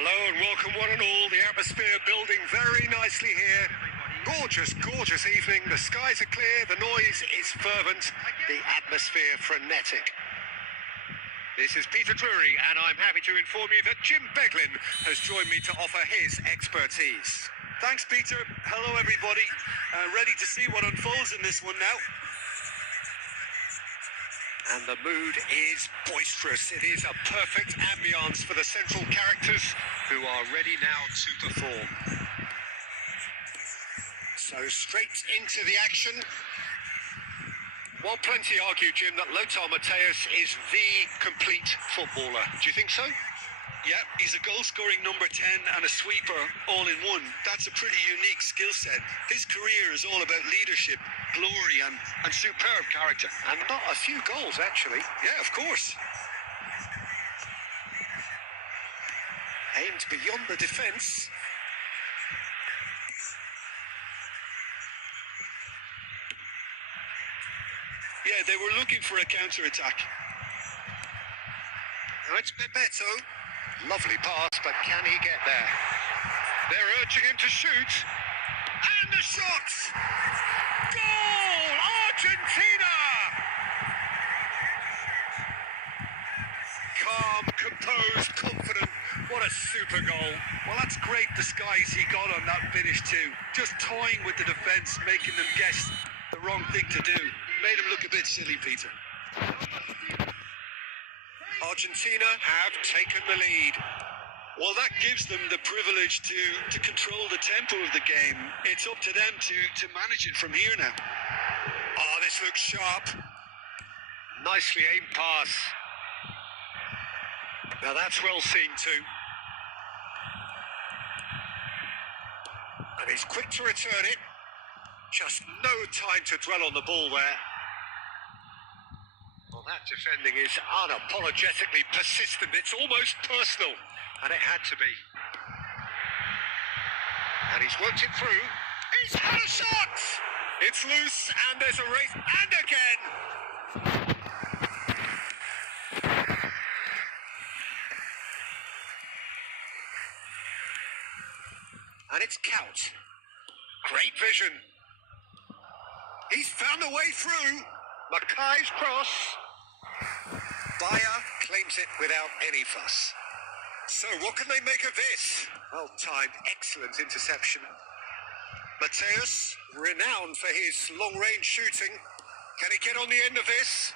Hello and welcome one and all. The atmosphere building very nicely here. Gorgeous, gorgeous evening. The skies are clear, the noise is fervent, the atmosphere frenetic. This is Peter Drury and I'm happy to inform you that Jim Beglin has joined me to offer his expertise. Thanks, Peter. Hello, everybody. Ready to see what unfolds in this one now. And the mood is boisterous. It is a perfect ambience for the central characters who are ready now to perform. So straight into the action. While plenty argue, Jim, that Lothar Matthäus is the complete footballer. Do you think so? Yeah, he's a goal-scoring number 10 and a sweeper all in one. That's a pretty unique skill set. His career is all about leadership, glory and superb character. And not a few goals, actually. Yeah, of course. Aimed beyond the defence. Yeah, they were looking for a counter-attack. Now it's Bebeto. Lovely pass, but can he get there? They're urging him to shoot. And the shot! Goal! Argentina! Calm, composed, confident. What a super goal. Well, that's great disguise he got on that finish too. Just toying with the defence, making them guess the wrong thing to do. Made him look a bit silly, Peter. Argentina have taken the lead. Well, that gives them the privilege to control the tempo of the game. It's up to them to manage it from here now. Oh, this looks sharp. Nicely aimed pass. Now that's well seen too. And he's quick to return it. Just no time to dwell on the ball there. Well, that defending is unapologetically persistent. It's almost personal. And it had to be. And he's worked it through. He's had a shot! It's loose, and there's a race. And again! And it's Kaut. Great vision. He's found a way through. Mackay's cross. Bayer claims it without any fuss. So what can they make of this? Well-timed, excellent interception. Matthäus, renowned for his long-range shooting. Can he get on the end of this?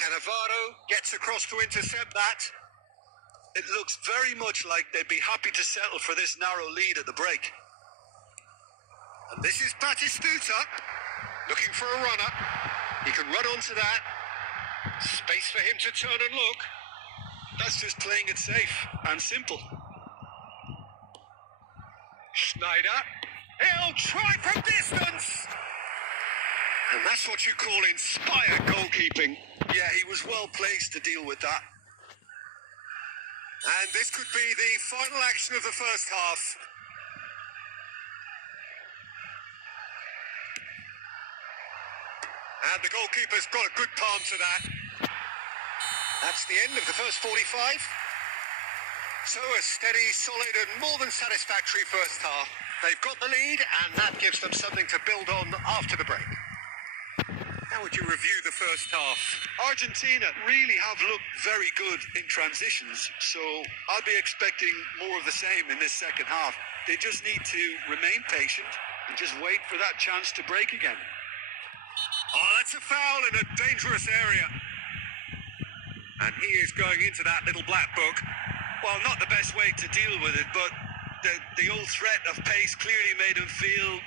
Cannavaro gets across to intercept that. It looks very much like they'd be happy to settle for this narrow lead at the break. And this is Batistuta, looking for a runner. He can run onto that. Space for him to turn and look. That's just playing it safe and simple. Schneider, he'll try from distance. And that's what you call inspired goalkeeping. Yeah, he was well placed to deal with that. And this could be the final action of the first half. And the goalkeeper's got a good palm to that. That's the end of the first 45. So a steady, solid and more than satisfactory first half. They've got the lead and that gives them something to build on after the break. How would you review the first half? Argentina really have looked very good in transitions, so I'll be expecting more of the same in this second half. They just need to remain patient and just wait for that chance to break again. Oh, that's a foul in a dangerous area. And he is going into that little black book. Well, not the best way to deal with it, but the old threat of pace clearly made him feel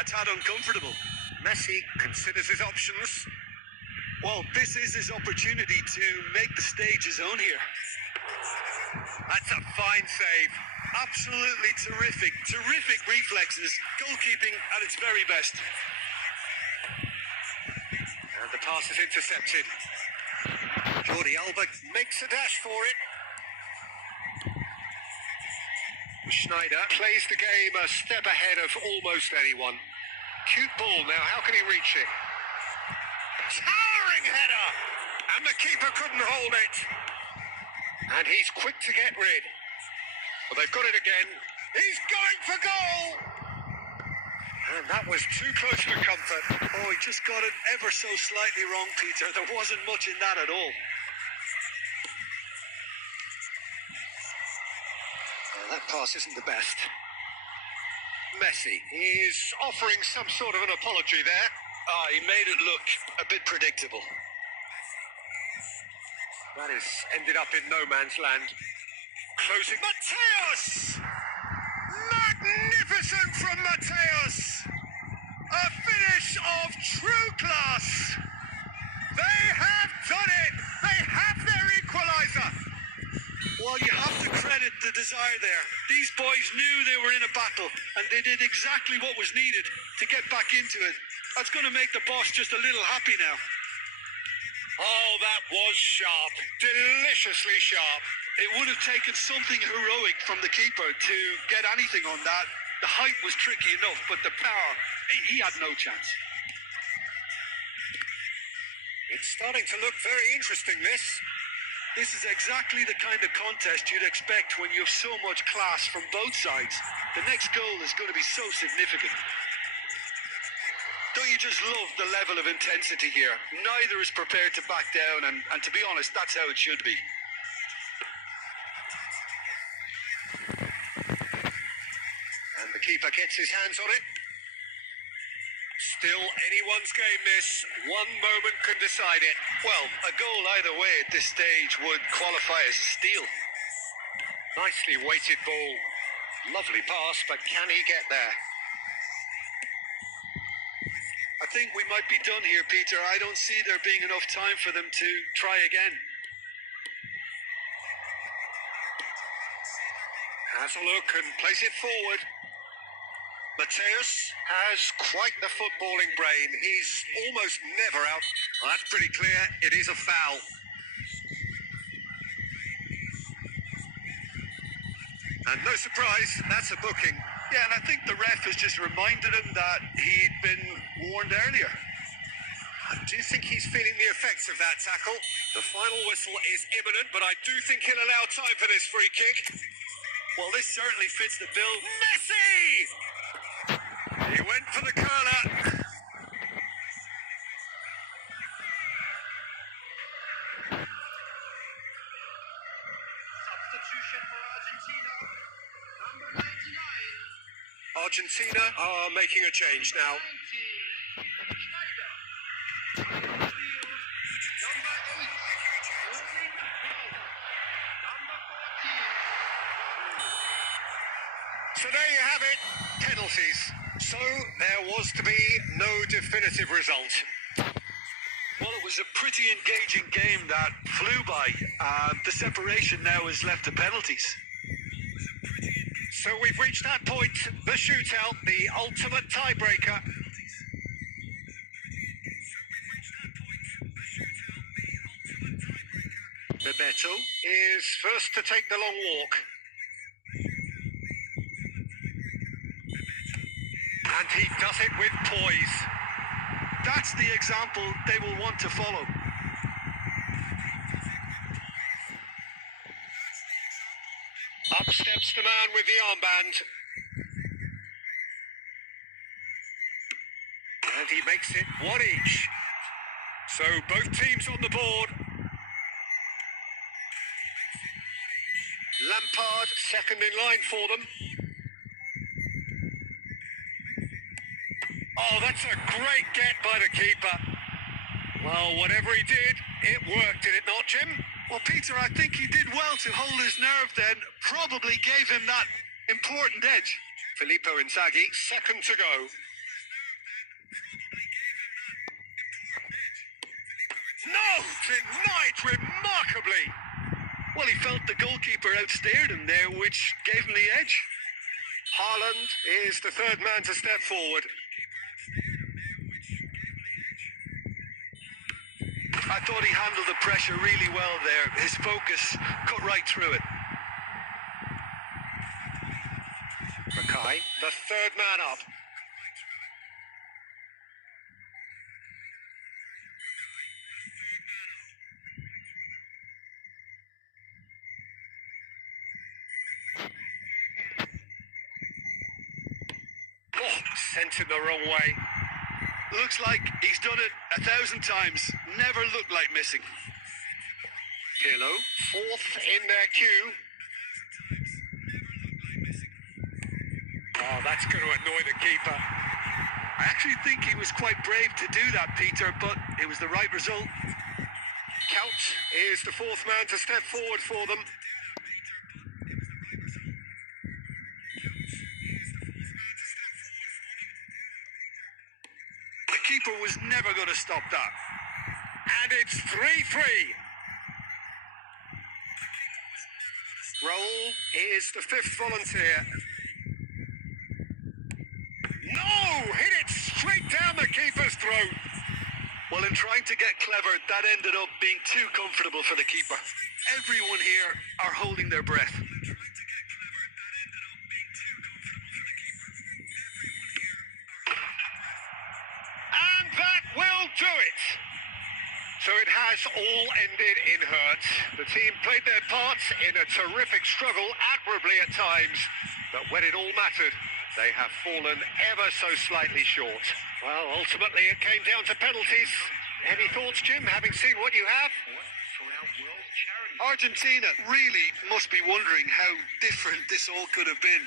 a tad uncomfortable. Messi considers his options. Well, this is his opportunity to make the stage his own here. That's a fine save. Absolutely terrific. Terrific reflexes. Goalkeeping at its very best. And the pass is intercepted. Jordi Alba makes a dash for it. Schneider plays the game a step ahead of almost anyone. Cute ball now, how can he reach it? Towering header! And the keeper couldn't hold it. And he's quick to get rid. Well, they've got it again. He's going for goal! And that was too close for comfort. Oh, he just got it ever so slightly wrong, Peter. There wasn't much in that at all. Oh, that pass isn't the best. Messi is offering some sort of an apology there. He made it look a bit predictable. That has ended up in no man's land. Closing. Mateus! Magnificent from Mateus! A finish of true class! They have done it! They have their equaliser! Well, you have to credit the desire there. These boys knew they were in a battle, and they did exactly what was needed to get back into it. That's going to make the boss just a little happy now. Oh, that was sharp. Deliciously sharp. It would have taken something heroic from the keeper to get anything on that. The height was tricky enough, but the power, he had no chance. It's starting to look very interesting, this. This is exactly the kind of contest you'd expect when you have so much class from both sides. The next goal is going to be so significant. Don't you just love the level of intensity here? Neither is prepared to back down, and to be honest, that's how it should be. And the keeper gets his hands on it. Still anyone's game, this. One moment can decide it. Well, a goal either way at this stage would qualify as a steal. Nicely weighted ball. Lovely pass, but can he get there? I think we might be done here, Peter. I don't see there being enough time for them to try again. Has a look and plays it forward. Mateus has quite the footballing brain. He's almost never out. Well, that's pretty clear. It is a foul. And no surprise, that's a booking. Yeah, and I think the ref has just reminded him that he'd been warned earlier. Do you think he's feeling the effects of that tackle? The final whistle is imminent, but I do think he'll allow time for this free kick. Well, this certainly fits the bill. Messi! He went for the curler. Substitution for Argentina. Number 99. Argentina are making a change now. 19. Schneider. Number 8. Erling Haaland. Number 14. So there you have it, penalties. So there was to be no definitive result. Well, it was a pretty engaging game that flew by. The separation now is left to penalties. So we've reached that point, the shootout, the ultimate tiebreaker. Bebeto is first to take the long walk. And he does it with poise. That's the example they will want to follow. Up steps the man with the armband. And he makes it one each. So both teams on the board. Lampard second in line for them. Oh, that's a great get by the keeper. Well, whatever he did, it worked, did it not, Jim? Well, Peter, I think he did well to hold his nerve then. Probably gave him that important edge. Filippo Inzaghi, second to go. No, denied remarkably. Well, he felt the goalkeeper outstared him there, which gave him the edge. Haaland is the third man to step forward. I thought he handled the pressure really well there. His focus cut right through it. Mackay, the third man up. sent in the wrong way. Looks like he's done it 1,000 times. Never looked like missing. Pirlo, fourth in their queue. Oh, that's going to annoy the keeper. I actually think he was quite brave to do that, Peter, but it was the right result. Couch is the fourth man to step forward for them. The keeper was never going to stop that. And it's 3-3. Raul is the fifth volunteer. No! Hit it straight down the keeper's throat. Well, in trying to get clever, that ended up being too comfortable for the keeper. Everyone here are holding their breath. And that will do it. So it has all ended in hurt. The team played their parts in a terrific struggle, admirably at times, but when it all mattered, they have fallen ever so slightly short. Well, ultimately it came down to penalties. Any thoughts, Jim, having seen what you have? Argentina really must be wondering how different this all could have been.